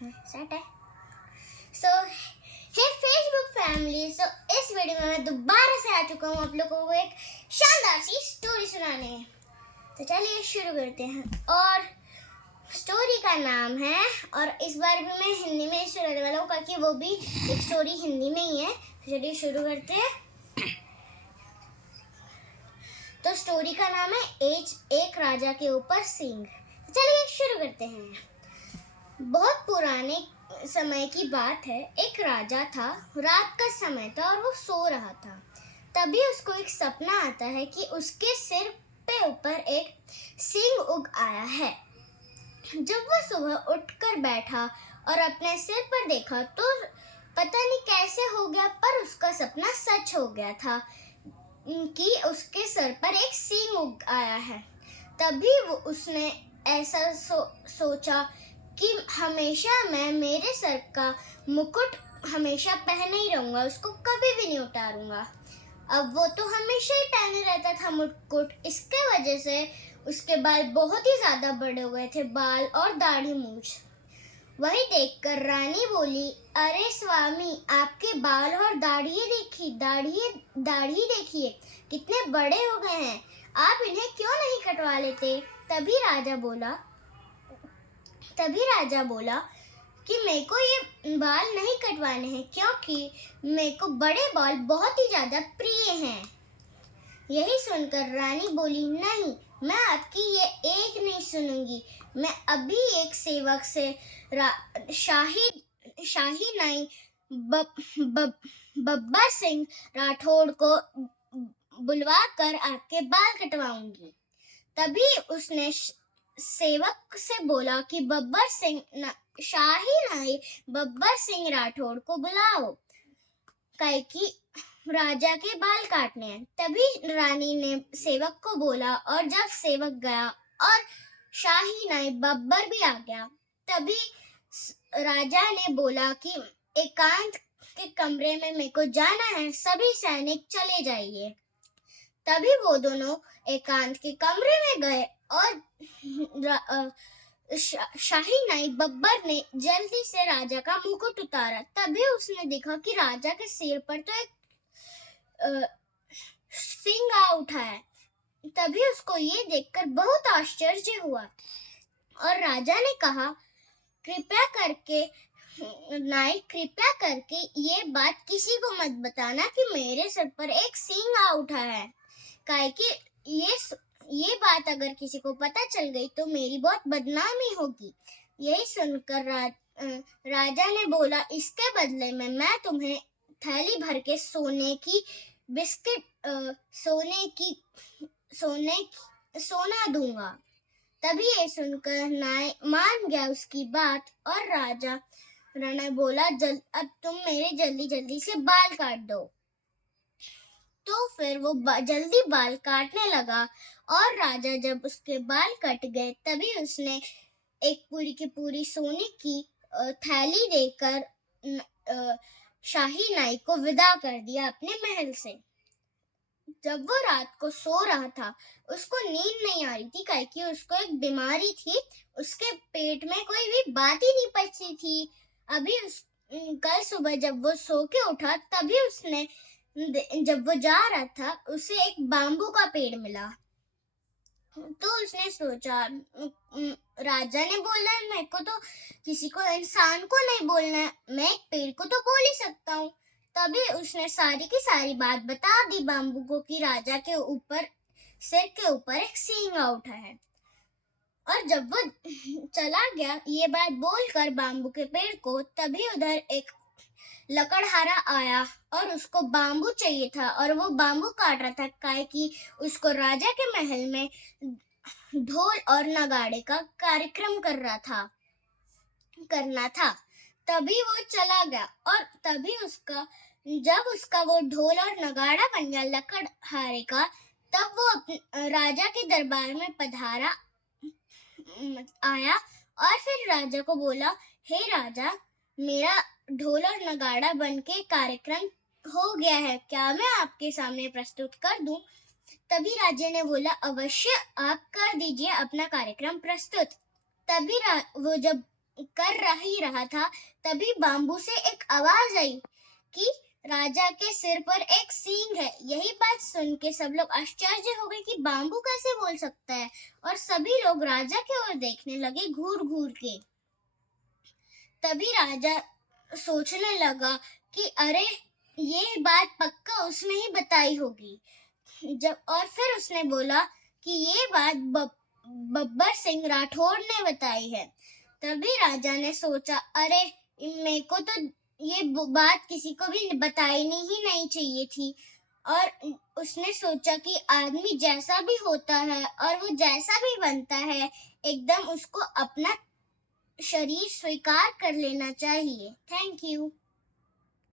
Set है। सो हे Facebook family, सो इस video में मैं दोबारा से आ चुका हूँ आप लोगों को एक शानदार सी स्टोरी सुनाने। तो चलिए शुरू करते हैं। और स्टोरी का नाम है, और इस बार भी मैं हिंदी में सुनाने वाला हूँ क्योंकि वो भी एक स्टोरी हिंदी में ही है। तो चलिए शुरू करते हैं। तो स्टोरी का नाम है एक राजा के ऊपर सींग। चलिए शुरू करते हैं। बहुत पुराने समय की बात है। एक राजा था, रात का समय था और वो सो रहा था। तभी उसको एक सपना आता है कि उसके सिर पे ऊपर एक सींग उग आया है। जब वो सुबह उठकर बैठा और अपने सिर पर देखा तो पता नहीं कैसे हो गया, पर उसका सपना सच हो गया था कि उसके सर पर एक सींग उग आया है। तभी उसने ऐसा सोचा कि हमेशा मैं मेरे सर का मुकुट हमेशा पहने ही रहूंगा, उसको कभी भी नहीं उतारूंगा। अब वो तो हमेशा ही पहने रहता था मुकुट, इसके वजह से उसके बाल बहुत ही ज्यादा बड़े हो गए थे, बाल और दाढ़ी मूंछ। वही देखकर रानी बोली, अरे स्वामी, आपके बाल और दाढ़ी देखिए कितने बड़े हो गए हैं, आप इन्हें क्यों नहीं कटवा लेते? तभी राजा बोला कि मेरे को ये बाल नहीं कटवाने हैं क्योंकि मेरे को बड़े बाल बहुत ही ज्यादा प्रिय हैं। यही सुनकर रानी बोली, नहीं, मैं आपकी ये एक नहीं सुनूंगी। मैं अभी एक सेवक से शाही नाई बब्बर सिंह राठौड़ को बुलवाकर आपके बाल कटवाऊंगी। तभी उसने सेवक से बोला कि शाही नाई बब्बर सिंह राठौड़ को बुलाओ, कि राजा के बाल काटने हैं। तभी रानी ने सेवक को बोला और जब सेवक गया और शाही नाई बब्बर भी आ गया, तभी राजा ने बोला कि एकांत के कमरे में मेरे को जाना है, सभी सैनिक चले जाइए। तभी वो दोनों एकांत के कमरे में गए और शाही नाई बब्बर ने जल्दी से राजा का मुकुट उतारा। तभी उसने देखा कि राजा के सिर पर तो एक सींग आ उठा है। तभी उसको ये देखकर बहुत आश्चर्य हुआ और राजा ने कहा, कृपया करके ये बात किसी को मत बताना कि मेरे सर पर एक सींग आ उठा है, कि ये बात अगर किसी को पता चल गई तो मेरी बहुत बदनामी होगी। यही सुनकर राजा ने बोला, इसके बदले में मैं तुम्हें थैली भर के सोना दूंगा। तभी ये सुनकर नाई मान गया उसकी बात और राजा ने बोला, अब तुम मेरे जल्दी से बाल काट दो। तो फिर वो जल्दी बाल काटने लगा और राजा जब उसके बाल कट गए तभी उसने एक पूरी की पूरी सोने की थैली देकर शाही नाई को विदा कर दिया अपने महल से। जब वो रात को सो रहा था, उसको नींद नहीं आ रही थी क्योंकि उसको एक बीमारी थी, उसके पेट में कोई भी बात ही नहीं पची थी। कल सुबह जब वो सो के उठा तभी जब वो जा रहा था उसे एक बाम्बू का पेड़ मिला। तो उसने सोचा, राजा ने बोला है मेरे को तो किसी को, इंसान को नहीं बोलना है, मैं एक पेड़ को तो बोल ही सकता हूँ। तभी उसने सारी की सारी बात बता दी बाम्बू को कि राजा के सिर के ऊपर एक सींग आ उठा है। और जब वो चला गया ये बात बोलकर बाम्बू के पेड़ को, तभी उधर एक लकड़हारा आया और उसको बाम्बू चाहिए था और वो बाम्बू काट रहा था कि उसको राजा के महल में ढोल और नगाड़े का कार्यक्रम करना था। तभी वो चला गया और तभी जब उसका वो ढोल और नगाड़ा बन गया लकड़हारे का, तब वो राजा के दरबार में आया और फिर राजा को बोला, हे राजा, मेरा ढोल और नगाड़ा बनके कार्यक्रम हो गया है, क्या मैं आपके सामने प्रस्तुत कर दूं? तभी राजा ने बोला, अवश्य, आप कर दीजिए अपना कार्यक्रम प्रस्तुत। तभी वो जब ही रहा था, तभी बाम्बू से एक आवाज आई कि राजा के सिर पर एक सींग है। यही बात सुन के सब लोग आश्चर्य हो गए कि बाम्बू कैसे बोल सकता है, और सभी लोग राजा की ओर देखने लगे घूर घूर के। तभी राजा सोचने लगा कि अरे, ये बात पक्का उसने ही बताई होगी। और फिर उसने बोला कि ये बात बब्बर सिंह राठौर ने बताई है। तभी राजा ने सोचा, अरे, मेरे को तो ये बात किसी को भी बतानी ही नहीं चाहिए थी। और उसने सोचा कि आदमी जैसा भी होता है और वो जैसा भी बनता है, एकदम उसको अपना शरीर स्वीकार कर लेना चाहिए। Thank you.